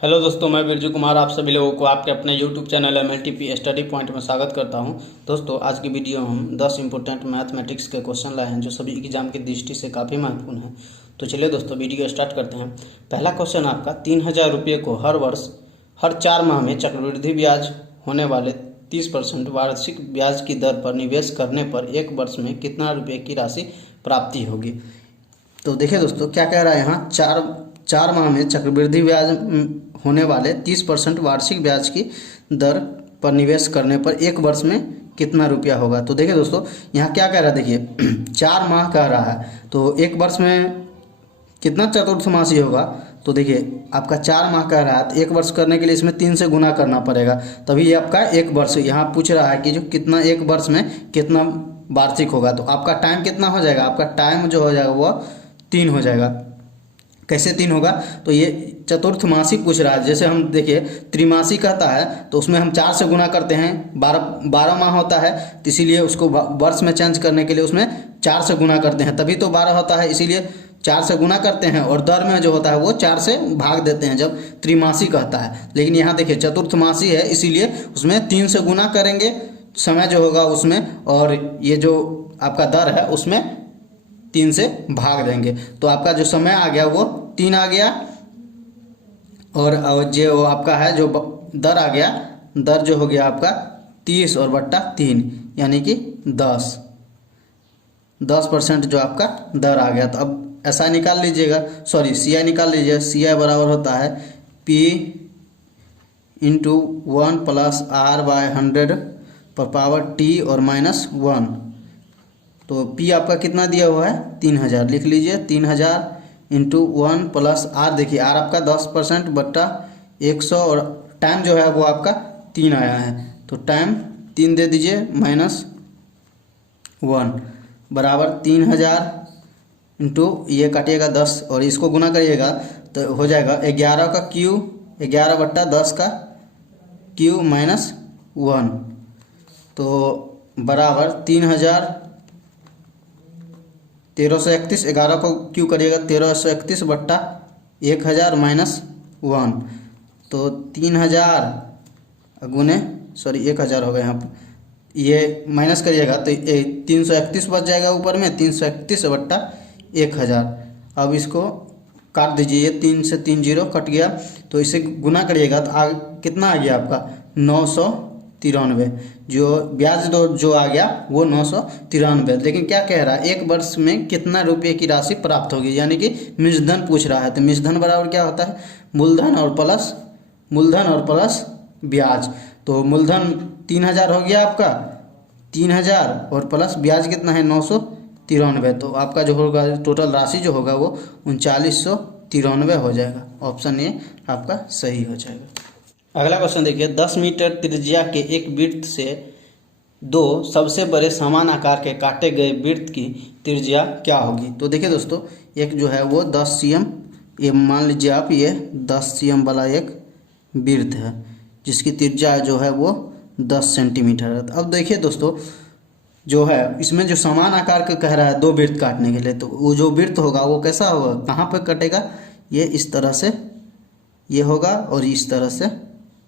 Hello दोस्तों, मैं बिरजू कुमार आप सभी लोगों को आपके अपने YouTube channel MLTP study point में स्वागत करता हूं। दोस्तों, आज की वीडियो हम 10 इंपॉर्टेंट मैथमेटिक्स के क्वेश्चन लाए हैं जो सभी एग्जाम की दृष्टि से काफ़ी महत्वपूर्ण है। तो चलिए दोस्तों, वीडियो स्टार्ट करते हैं। पहला क्वेश्चन आपका 3000 रुपये को हर वर्ष हर 4 माह में चक्रवृद्धि ब्याज होने वाले 30% वार्षिक ब्याज की दर पर निवेश करने पर एक वर्ष में कितना रुपये की राशि प्राप्ति होगी। तो देखिए दोस्तों, क्या कह रहा है यहाँ, चार माह में चक्रवृद्धि ब्याज होने वाले 30% वार्षिक ब्याज की दर पर निवेश करने पर एक वर्ष में कितना रुपया होगा। तो देखिए दोस्तों, यहाँ क्या कह रहा है, देखिए 4 माह कह रहा है तो एक वर्ष में कितना चतुर्थमासी होगा। तो देखिए आपका 4 माह कह रहा है तो एक वर्ष करने के लिए इसमें 3 से गुना करना पड़ेगा, तभी ये आपका एक वर्ष यहाँ पूछ रहा है कि जो कितना एक वर्ष में कितना वार्षिक होगा। तो आपका टाइम कितना हो जाएगा, आपका टाइम जो हो जाएगा वो 3 हो जाएगा। कैसे 3 होगा, तो ये चतुर्थमासी पूछ रहा है। जैसे हम देखिए त्रिमासी कहता है तो उसमें हम 4 से गुना करते हैं, 12 माह होता है तो इसीलिए उसको वर्ष में चेंज करने के लिए उसमें 4 से गुना करते हैं, तभी तो 12 होता है, इसीलिए 4 से गुना करते हैं और दर में जो होता है वो 4 से भाग देते हैं जब त्रिमासी कहता है। लेकिन यहाँ देखिए चतुर्थमासी है इसीलिए उसमें 3 से गुना करेंगे समय जो होगा उसमें, और ये जो आपका दर है उसमें 3 से भाग देंगे। तो आपका जो समय आ गया वो 3 आ गया, और जो आपका है जो दर आ गया, दर जो हो गया आपका 30 और बट्टा 3 यानी कि 10% जो आपका दर आ गया। तो अब ऐसा निकाल लीजिएगा, सॉरी सी आई निकाल लीजिए। सी आई बराबर होता है P इंटू 1 प्लस R/100 पर पावर T और -1। तो P आपका कितना दिया हुआ है 3000, लिख लीजिए 3000 इंटू 1 प्लस R, देखिए R आपका 10% बट्टा 100 और टाइम जो है वो आपका 3 आया है तो टाइम 3 दे दीजिए -1 बराबर 3000 इंटू ये काटिएगा 10 और इसको गुना करिएगा तो हो जाएगा 11 का क्यू, 11 बट्टा 10 का क्यू -1 तो बराबर 3000 1331, 11 को क्यू करिएगा 1331 बट्टा 1000 -1 तो 3000 गुने 1000 होगा। यहाँ पर ये माइनस करिएगा तो 331 बच जाएगा ऊपर में, 331 बट्टा 1000। अब इसको काट दीजिए, ये 3 से 3 0 कट गया तो इसे गुना करिएगा तो कितना आ गया आपका 993। जो ब्याज जो आ गया वो 993। लेकिन क्या कह रहा है, एक वर्ष में कितना रुपये की राशि प्राप्त होगी, यानी कि मिश्रधन पूछ रहा है। तो मिश्रधन बराबर क्या होता है, मूलधन और प्लस ब्याज। तो मूलधन 3000 हो गया आपका, 3000 और प्लस ब्याज कितना है 993। तो आपका जो होगा टोटल राशि जो होगा वो 3993 हो जाएगा। ऑप्शन ए आपका सही हो जाएगा। अगला क्वेश्चन देखिए, 10 मीटर त्रिज्या के एक वृत्त से 2 सबसे बड़े समान आकार के काटे गए वृत्त की त्रिज्या क्या होगी। तो देखिए दोस्तों, एक जो है वो 10 cm, ये मान लीजिए आप ये 10 cm वाला एक वृत्त है जिसकी त्रिज्या जो है वो 10 सेंटीमीटर है। अब देखिए दोस्तों, जो है इसमें जो समान आकार का कह रहा है 2 वृत्त काटने के लिए, तो वो जो वृत्त होगा वो कैसा होगा, कहाँ पर कटेगा, ये इस तरह से ये होगा और इस तरह से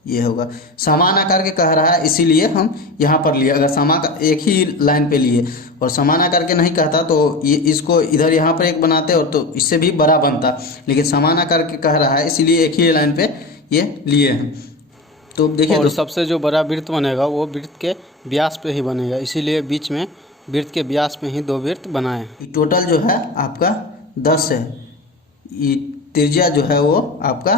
ये होगा। समान आकार के कह रहा है इसीलिए हम यहाँ पर लिए। अगर समान एक ही लाइन पे लिए और समान आकार के नहीं कहता तो ये इसको इधर यहाँ पर एक बनाते और तो इससे भी बड़ा बनता, लेकिन समान आकार के कह रहा है इसीलिए एक ही लाइन पे ये लिए हैं। तो देखिए, तो सबसे जो बड़ा वृत्त बनेगा वो वृत्त के व्यास पे ही बनेगा, इसीलिए बीच में वृत्त के व्यास पे ही 2 वृत्त बनाए। टोटल जो है आपका 10 है, ये त्रिज्या जो है वो आपका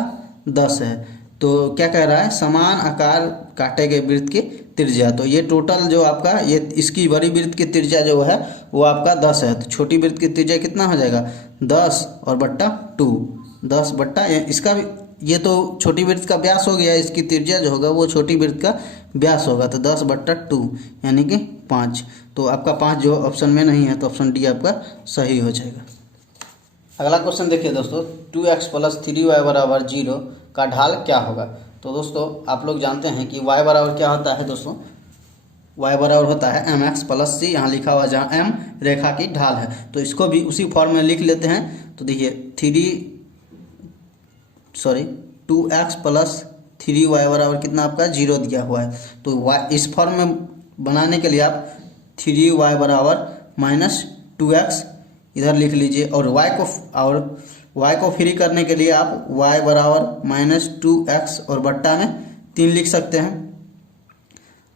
10 है। तो क्या कह रहा है, समान आकार काटे गए वृत्त की त्रिज्या। तो ये टोटल जो आपका ये इसकी बड़ी वृत्त की त्रिज्या जो है वो आपका 10 है। तो छोटी वृत्त की त्रिज्या कितना हो जाएगा 10 और बट्टा 2, 10 बट्टा इसका भी, ये तो छोटी वृत्त का व्यास हो गया, इसकी त्रिज्या जो होगा वो छोटी वृत्त का व्यास होगा तो 10 बट्टा 2 यानी कि 5। तो आपका 5 जो ऑप्शन में नहीं है तो ऑप्शन डी आपका सही हो जाएगा। अगला क्वेश्चन देखिए दोस्तों, 2x + 3y बराबर 0 का ढाल क्या होगा। तो दोस्तों आप लोग जानते हैं कि y बराबर क्या होता है दोस्तों, y बराबर होता है mx + c, यहाँ लिखा हुआ जहाँ m रेखा की ढाल है तो इसको भी उसी फॉर्म में लिख लेते हैं। तो देखिए 2x प्लस 3y बराबर कितना आपका 0 दिया हुआ है। तो y इस फॉर्म में बनाने के लिए आप 3y बराबर -2x इधर लिख लीजिए, और y को फ्री करने के लिए आप y बराबर -2x और बट्टा में 3 लिख सकते हैं।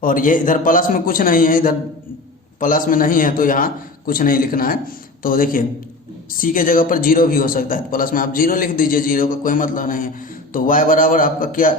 और ये इधर प्लस में कुछ नहीं है, इधर प्लस में नहीं है तो यहाँ कुछ नहीं लिखना है। तो देखिए c के जगह पर 0 भी हो सकता है, प्लस में आप 0 लिख दीजिए, 0 का कोई मतलब नहीं है। तो y बराबर आपका क्या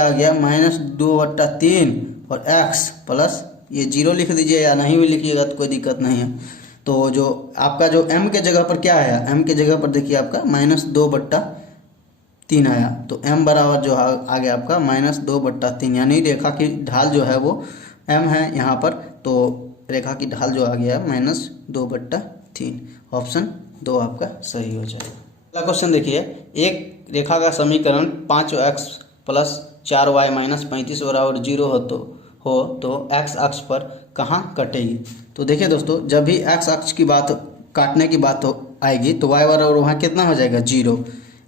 आ गया -2/3 और x प्लस ये 0 लिख दीजिए, या नहीं भी लिखिएगा तो कोई दिक्कत नहीं है। तो जो आपका जो m के जगह पर क्या आया, m के जगह पर देखिए आपका -2/3 आया। तो m बराबर जो आ गया आपका -2/3, यानी रेखा की ढाल जो है वो m है यहाँ पर। तो रेखा की ढाल जो आ गया -2/3, ऑप्शन 2 आपका सही हो जाएगा। अगला क्वेश्चन देखिए, एक रेखा का समीकरण 5x प्लस 4y माइनस 35 बराबर 0 हो तो x अक्ष पर कहाँ कटेगी। तो देखिए दोस्तों, जब भी x अक्ष की बात काटने की बात आएगी तो y बराबर वहाँ कितना हो जाएगा 0।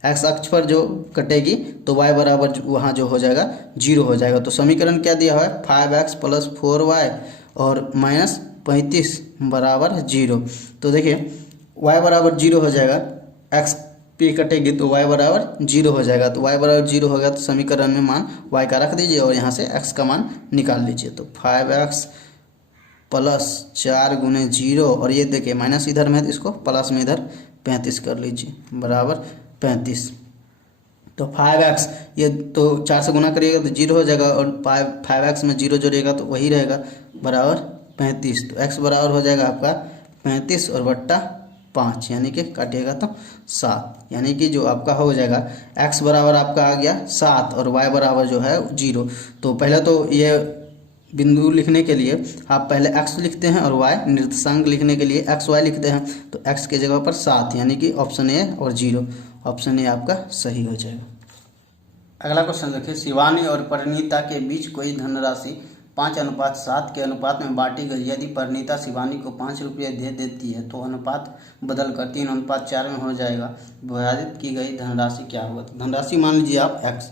x अक्ष पर जो कटेगी तो y बराबर वहाँ जो हो जाएगा 0 हो जाएगा। तो समीकरण क्या दिया हुआ है 5x प्लस 4y और माइनस 35 बराबर 0। तो देखिए y बराबर 0 हो जाएगा, x पे कटेगी तो y बराबर 0 हो जाएगा। तो y बराबर 0 होगा तो समीकरण में मान y का रख दीजिए और यहाँ से x का मान निकाल लीजिए। तो 5x प्लस 4 गुने 0, और ये देखिए माइनस इधर में है तो इसको प्लस में इधर 35 कर लीजिए बराबर 35। तो 5x ये तो 4 से गुना करिएगा तो 0 हो जाएगा, और 5x में 0 जोड़िएगा तो वही रहेगा बराबर 35। तो x बराबर हो जाएगा आपका 35 और बट्टा 5, यानी कि काटिएगा तो 7, यानी कि जो आपका हो जाएगा x बराबर आपका आ गया 7 और y बराबर जो है 0। तो पहले तो ये बिंदु लिखने के लिए आप पहले x लिखते हैं और y निर्देशांक लिखने के लिए xy लिखते हैं। तो x के जगह पर 7, यानी कि ऑप्शन ए और 0, ऑप्शन ए आपका सही हो जाएगा। अगला क्वेश्चन देखिए, शिवानी और परिणीता के बीच कोई धनराशि 5:7 के अनुपात में बांटी गई। यदि परिणीता शिवानी को 5 रुपये दे देती है तो अनुपात बदलकर 3:4 में हो जाएगा। विभाजित की गई धनराशि क्या होगा। तो धनराशि मान लीजिए आप x,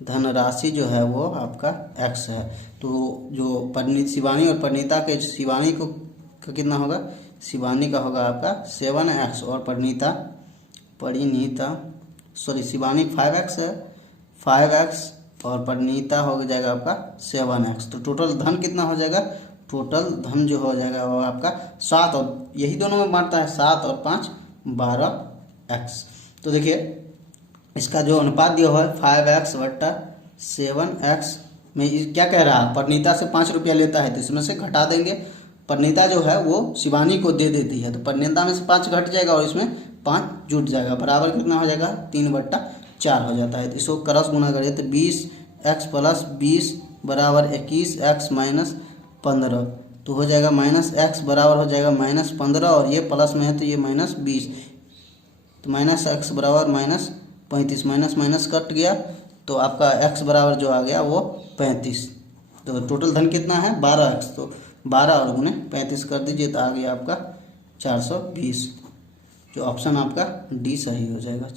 धनराशि जो है वो आपका x है। तो जो शिवानी और परिणीता के, शिवानी को कितना होगा, शिवानी का होगा आपका 7x और शिवानी 5x है, 5x और परिणीता हो जाएगा आपका 7x। तो टोटल धन कितना हो जाएगा, टोटल धन जो हो जाएगा वो आपका 7, और यही दोनों में बांटता है 7 और 5 12x। तो देखिए इसका जो अनुपात दिया हुआ है 5x बट्टा 7x में क्या कह रहा है, परिणीता से 5 रुपया लेता है तो इसमें से घटा देंगे। परिणीता जो है वो शिवानी को दे देती है, तो परिणीता में से 5 घट जाएगा और इसमें 5 जुट जाएगा, बराबर कितना हो जाएगा 3/4 हो जाता है। तो इसको क्रॉस गुना करिए तो 20x प्लस 20 बराबर 21x माइनस 15, तो हो जाएगा -x बराबर हो जाएगा -15, और ये प्लस में है तो ये -20, तो -x बराबर -35, माइनस कट गया तो आपका x बराबर जो आ गया वो 35। तो टोटल धन कितना है 12x, तो 12 और गुने 35 कर दीजिए तो आ गया आपका 420, जो ऑप्शन आपका डी सही हो जाएगा।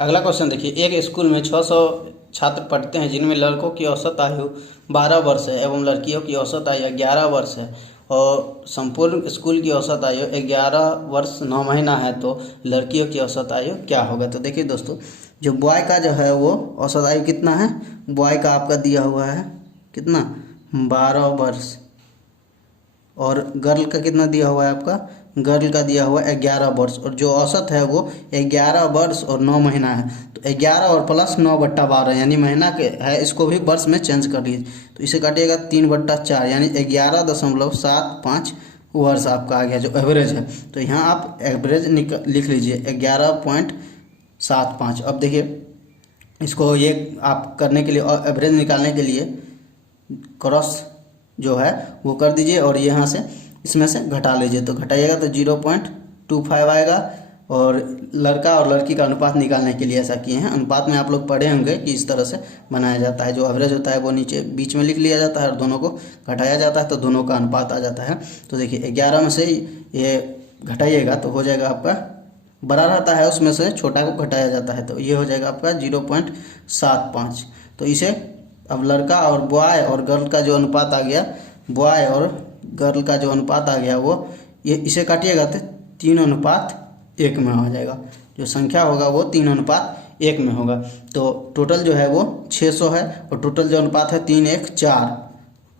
अगला क्वेश्चन देखिए, एक स्कूल में 600 छात्र पढ़ते हैं जिनमें लड़कों की औसत आयु 12 वर्ष है एवं लड़कियों की औसत आयु 11 वर्ष है, और संपूर्ण स्कूल की औसत आयु 11 वर्ष 9 महीना है, तो लड़कियों की औसत आयु क्या होगा। तो देखिए दोस्तों, जो बॉय का जो है वो औसत आयु कितना है, बॉय का आपका दिया हुआ है कितना 12 वर्ष, और गर्ल का कितना दिया हुआ है आपका, गर्ल का दिया हुआ है 11 वर्ष, और जो औसत है वो 11 वर्ष और 9 महीना है। तो 11 और प्लस 9/12 यानी महीना के है, इसको भी वर्ष में चेंज कर लीजिए तो इसे काटिएगा 3/4 यानी 11.75 वर्ष आपका आ गया जो एवरेज है। तो यहाँ आप एवरेज लिख लीजिए 11.75। अब देखिए इसको ये आप करने के लिए और एवरेज निकालने के लिए क्रॉस जो है वो कर दीजिए और यहाँ से इसमें से घटा लीजिए, तो घटाइएगा तो 0.25 आएगा। और लड़का और लड़की का अनुपात निकालने के लिए ऐसा किए हैं। अनुपात में आप लोग पढ़े होंगे कि इस तरह से बनाया जाता है, जो एवरेज होता है वो नीचे बीच में लिख लिया जाता है और दोनों को घटाया जाता है तो दोनों का अनुपात आ जाता है। तो देखिए 11 में से ये घटाइएगा तो हो जाएगा आपका बड़ा रहता है उसमें से छोटा को घटाया जाता है, तो ये हो जाएगा आपका 0.75। तो इसे अब लड़का और बॉय और गर्ल का जो अनुपात आ गया, बॉय और गर्ल का जो अनुपात आ गया वो ये इसे काटिएगा तो 3:1 में आ जाएगा। जो संख्या होगा वो 3:1 में होगा। तो टोटल जो है वो 600 है और टोटल जो अनुपात है 3 1 4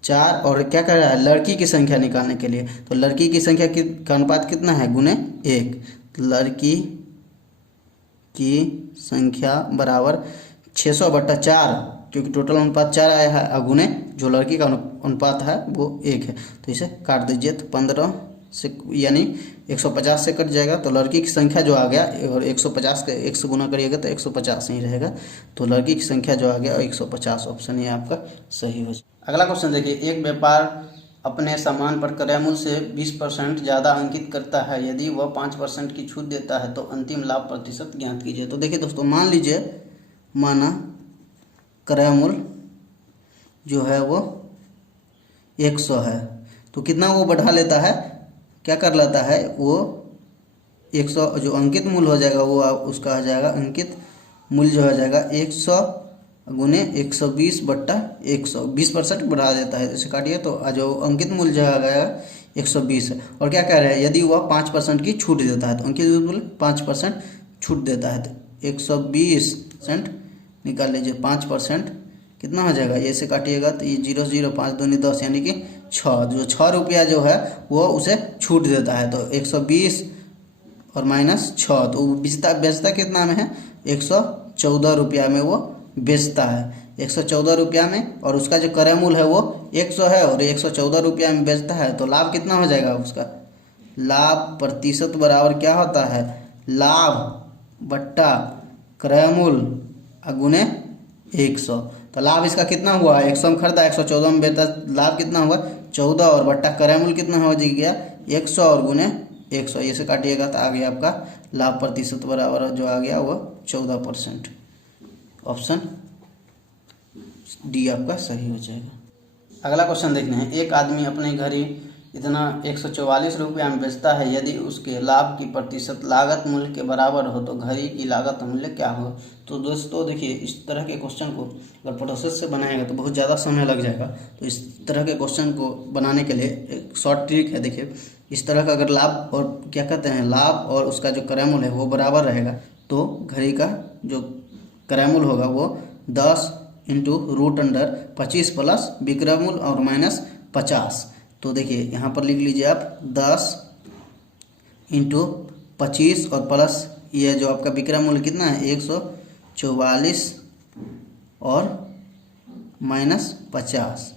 4। और क्या कर रहा है, लड़की की संख्या निकालने के लिए, तो लड़की की संख्या का अनुपात कितना है, गुने 1। लड़की की संख्या बराबर 600/4, क्योंकि टोटल अनुपात 4 आया है, और गुने जो लड़की का अनुपात है वो 1 है। तो इसे काट दीजिए, तो 15 से यानी 150 से कट जाएगा। तो लड़की की संख्या जो आ गया, और 150 के 1 से गुना करिएगा तो 150 ही रहेगा। तो लड़की की संख्या जो आ गया 150, ऑप्शन ये आपका सही हो जाएगा। अगला क्वेश्चन देखिए, एक व्यापार अपने सामान पर क्रय मूल्य से 20% ज़्यादा अंकित करता है, यदि वह 5% की छूट देता है तो अंतिम लाभ प्रतिशत ज्ञात कीजिए। तो देखिए दोस्तों, मान लीजिए माना क्रय मूल्य जो है वो 100 है, तो कितना वो बढ़ा लेता है, क्या कर लेता है वो 100 जो अंकित मूल्य हो जाएगा वो उसका आ जाएगा, अंकित मूल्य जो हो जाएगा 100 गुने 120/100, 20% बढ़ा देता है। जैसे काटिए तो जो अंकित मूल्य जो आ गया 120 है। और क्या कह रहे हैं, यदि वह 5% की छूट देता है, तो अंकित मूल्य 5% छूट देता है, तो 120% निकाल लीजिए, 5% कितना हो जाएगा, ये से काटिएगा तो ये 0 0 5 दूनी 10 यानी कि 6, जो 6 रुपया जो है वो उसे छूट देता है। तो 120 और -6, तो बेचता कितना में है, 114 रुपया में वो बेचता है, 114 रुपया में। और उसका जो क्रय मूल्य है वो 100 है और 114 रुपया में बेचता है। तो लाभ कितना हो जाएगा उसका, लाभ प्रतिशत बराबर क्या होता है, लाभ बट्टा क्रय मूल्य गुने 100। तो लाभ इसका कितना हुआ, 100 में खरीदा, 114 में बेचा, लाभ कितना हुआ 14, और बट्टा क्रय मूल्य कितना हो गया 100 और गुने 100, ये से काटिएगा तो आ गया आपका लाभ प्रतिशत बराबर जो आ गया वो 14%। ऑप्शन डी आपका सही हो जाएगा। अगला क्वेश्चन देखते हैं, एक आदमी अपने घड़ी इतना 144 रुपया में बेचता है, यदि उसके लाभ की प्रतिशत लागत मूल्य के बराबर हो तो घड़ी की लागत मूल्य क्या हो। तो दोस्तों देखिए, इस तरह के क्वेश्चन को अगर प्रोसेस से बनाएगा तो बहुत ज़्यादा समय लग जाएगा। तो इस तरह के क्वेश्चन को बनाने के लिए एक शॉर्ट ट्रिक है। देखिए, इस तरह का अगर लाभ और क्या कहते हैं, लाभ और उसका जो क्रय मूल्य है वो बराबर रहेगा, तो घड़ी का जो क्रय मूल्य होगा वो 10 × √25 प्लस विक्रय मूल्य और -50। तो देखिए यहाँ पर लिख लीजिए आप 10 × 25 और प्लस ये जो आपका विक्रय मूल्य कितना है 144 और -50।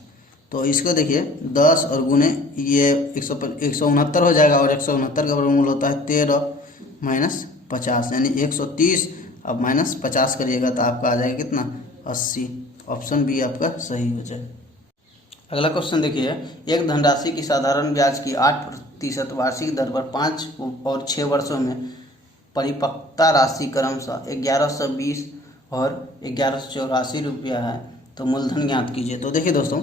तो इसको देखिए 10 और गुने ये 169 हो जाएगा, और 169 का वर्गमूल होता है 13 - 50 यानी 130। अब -50 करिएगा तो आपका आ जाएगा कितना 80। ऑप्शन बी आपका सही हो जाएगा। अगला क्वेश्चन देखिए, एक धनराशि की साधारण ब्याज की 8% वार्षिक दर पर 5 और 6 वर्षों में परिपक्वता राशि क्रमशः 1120 और 1184 रुपया है, तो मूलधन ज्ञात कीजिए। तो देखिए दोस्तों,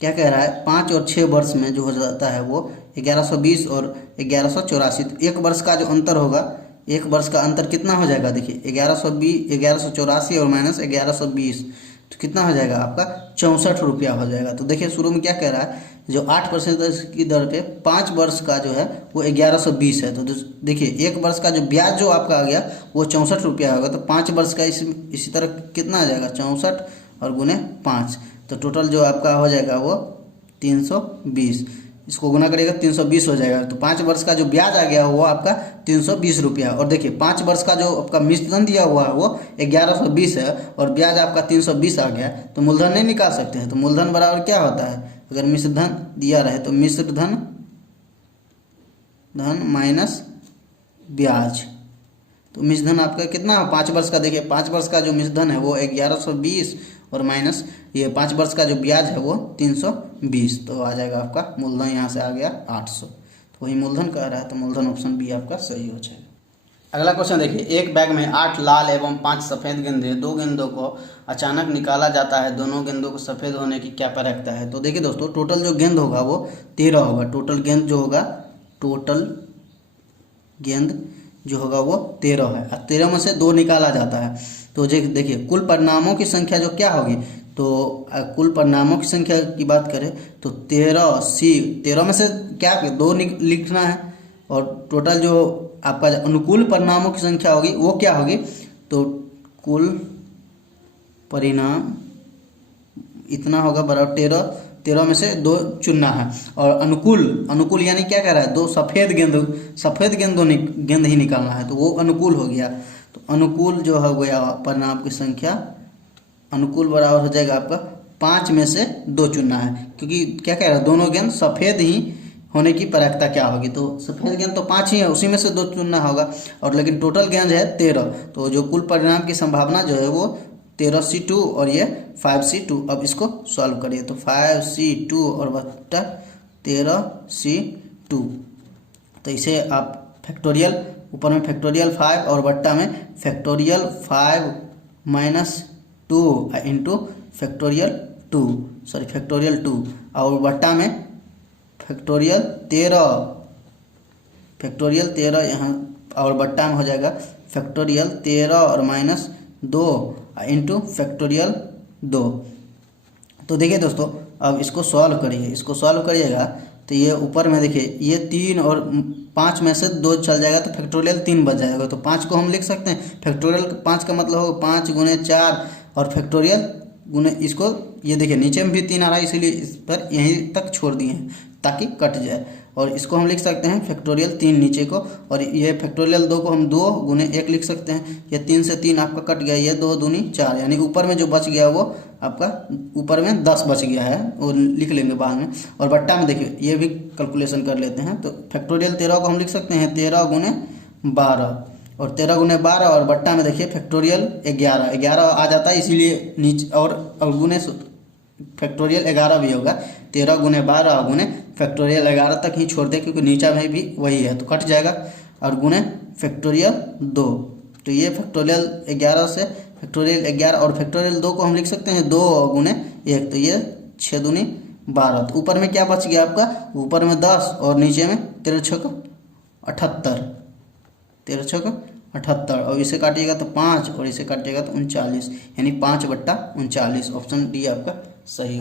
क्या कह रहा है, 5 और 6 वर्ष में जो हो जाता है वो 1120 और 1184। तो एक वर्ष का जो अंतर होगा, एक वर्ष का अंतर कितना हो जाएगा, देखिए 1184 और -1120, तो कितना हो जाएगा आपका 64 रुपया हो जाएगा। तो देखिए शुरू में क्या कह रहा है, जो 8% की दर पे 5 वर्ष का जो है वो 1120 है। तो देखिए एक वर्ष का जो ब्याज जो आपका आ गया वो 64 रुपया होगा। तो 5 वर्ष का इसी तरह कितना आ जाएगा 64 और गुने 5, तो टोटल जो आपका हो जाएगा वो 320। इसको गुना करिएगा 320 हो जाएगा। तो 5 वर्ष का जो ब्याज आ गया वो आपका 320 रुपया। और देखिए 5 वर्ष का जो आपका मिश्रधन दिया हुआ है वो 1120 है और ब्याज आपका 320 आ गया, तो मूलधन नहीं निकाल सकते हैं। तो मूलधन बराबर क्या होता है, अगर मिश्रधन दिया रहे तो मिश्रधन माइनस ब्याज। तो मिश्रधन आपका कितना 5 वर्ष का, देखिए 5 वर्ष का जो मिश्रधन है वो 1120 और माइनस ये 5 वर्ष का जो ब्याज है वो 320, तो आ जाएगा आपका मूलधन यहाँ से आ गया 800। तो वही मूलधन कह रहा है, तो मूलधन ऑप्शन बी आपका सही हो जाएगा। अगला क्वेश्चन देखिए, एक बैग में 8 लाल एवं 5 सफ़ेद गेंदे, 2 गेंदों को अचानक निकाला जाता है, दोनों गेंदों को सफ़ेद होने की क्या प्रायिकता है। तो देखिए दोस्तों, टोटल जो गेंद होगा वो 13 होगा। टोटल गेंद जो होगा, टोटल गेंद जो होगा वो 13 है, और 13 में से 2 निकाला जाता है। तो देखिए कुल परिणामों की संख्या जो क्या होगी, तो कुल परिणामों की संख्या की बात करें तो 13 में से क्या 2 लिखना है, और टोटल जो आपका अनुकूल परिणामों की संख्या होगी वो क्या होगी, तो कुल परिणाम इतना होगा बराबर 13 में से 2 चुनना है। और अनुकूल यानी क्या कह रहा है, 2 सफ़ेद गेंद ही निकालना है, तो वो अनुकूल हो गया। तो अनुकूल जो हो गया परिणाम की संख्या, अनुकूल बराबर हो जाएगा आपका 5 में से 2 चुनना है, क्योंकि क्या कह रहा है, दोनों गेंद सफ़ेद ही होने की प्रायिकता क्या होगी, तो सफ़ेद गेंद तो 5 ही है, उसी में से 2 चुनना होगा। और लेकिन टोटल गेंद है 13, तो जो कुल परिणाम की संभावना जो है वो 13C2 और ये 5C2। अब इसको सॉल्व करिए, तो 5C2 और बट्टा 13C2, तो इसे आप फैक्टोरियल, ऊपर में फैक्टोरियल 5 और बट्टा में फैक्टोरियल 5 माइनस 2 इंटू फैक्टोरियल 2 और बट्टा में फैक्टोरियल 13 यहाँ, और बट्टा में हो जाएगा फैक्टोरियल 13 और माइनस 2 इंटू फैक्टोरियल 2। तो देखिए दोस्तों, अब इसको सॉल्व करिएगा तो ये ऊपर में देखिए ये 3 और 5 में से 2 चल जाएगा, तो फैक्टोरियल 3 बच जाएगा। तो 5 को हम लिख सकते हैं, फैक्टोरियल 5 का मतलब होगा 5 गुने 4 और फैक्टोरियल गुने इसको, ये देखिए नीचे में भी 3 आ रहा है, इसीलिए इस पर यहीं तक छोड़ दिए हैं ताकि कट जाए। और इसको हम लिख सकते हैं फैक्टोरियल 3 नीचे को, और ये फैक्टोरियल 2 को हम 2 गुने 1 लिख सकते हैं। ये 3 से 3 आपका कट गया, ये 2 दूनी 4, यानी ऊपर में जो बच गया वो आपका ऊपर में 10 बच गया है, वो लिख लेंगे बाद में। और बट्टा में देखिए ये भी कैलकुलेशन कर लेते हैं, तो फैक्टोरियल 13 को हम लिख सकते हैं 13 गुने 12, और 13 गुने 12, और बट्टा में देखिए फैक्टोरियल 11 आ जाता है, इसीलिए नीचे और गुने फैक्टोरियल 11 भी होगा। 13 गुने 12 और गुने फैक्टोरियल 11 तक ही छोड़ दे, क्योंकि नीचा में भी वही है तो कट जाएगा, और गुने फैक्टोरियल 2, तो ये फैक्टोरियल 11 से फैक्टोरियल 11, और फैक्टोरियल 2 को हम लिख सकते हैं 2 गुने 1, तो ये 6 दूनी 12। तो ऊपर में क्या बच गया आपका, ऊपर में 10 और नीचे में 13 छक 78, और इसे काटिएगा तो 5 और इसे काटिएगा तो 39, यानी 5/39। ऑप्शन डी आपका सही।